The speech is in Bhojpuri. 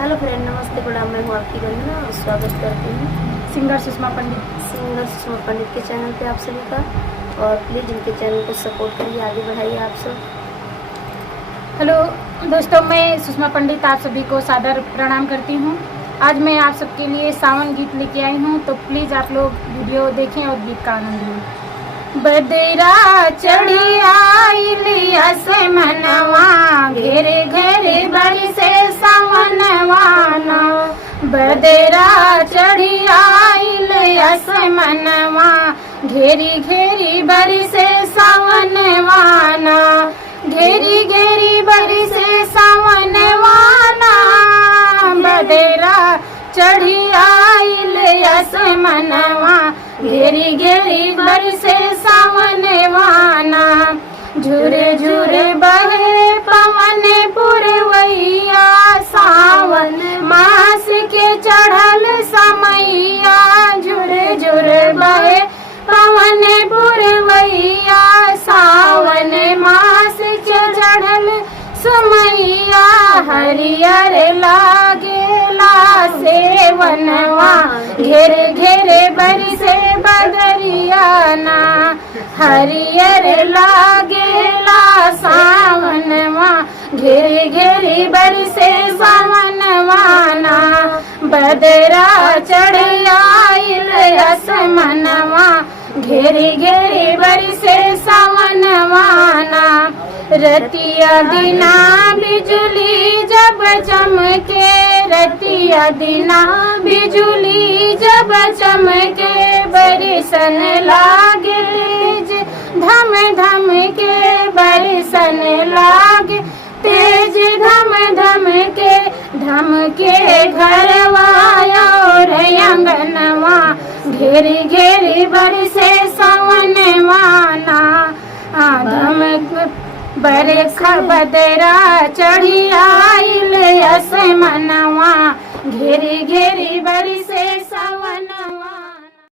हेलो फ्रेंड, नमस्ते प्रणाम। मैं हूँ आपकी वंदना और स्वागत करती हूँ सिंगर सुषमा पंडित के चैनल पे आप सभी का। और प्लीज़ इनके चैनल को सपोर्ट करिए, आगे बढ़ाइए आप सब। हेलो दोस्तों, मैं सुषमा पंडित आप सभी को सादर प्रणाम करती हूँ। आज मैं आप सबके लिए सावन गीत लेके आई हूँ, तो प्लीज़ आप लोग वीडियो देखें और गीत का आनंद लें। बदरा चढ़ी आइली आसमनवा, घेरे घेरे बरसे सावनवाना। बदरा चढ़ी आइली आसमनवा, घेरी घेरी बरसे सावनवाना। घेरी घेरी बरसे सावनवाना, बदरा चढ़ी आइली आसमनवा, घेरी घेरी बरसे सावनवाना। झुरे झुरे बहे पवन पुरवैया, सावन मास के चढ़ल समैया। झुरे झुरे बहे पवन पुरवैया, सावन मास के चढ़ल समैया। हरियर लागेला सेवनवा, घेरे घेरे बरसे बदरियाना। हरियर लागेला सावनवा, घेरे घेरे बरसे सावनवाना। बदरा चढ़ आइल आसमनवा, घेरे घेरे बरसे सावनवाना। रतिया दिना बिजुली जब चमके, रतिया दिना बिजुली जब चमके। बरसन लागे तेज धम धम के, बरसन लागे तेज धम धम के। धम के घरवाया और अंगनवा, घेरी घेरी बरसे सावनवाना। धम बरखा बदरा चढ़ी आइल आसमनवा, घेरी घेरी बरसे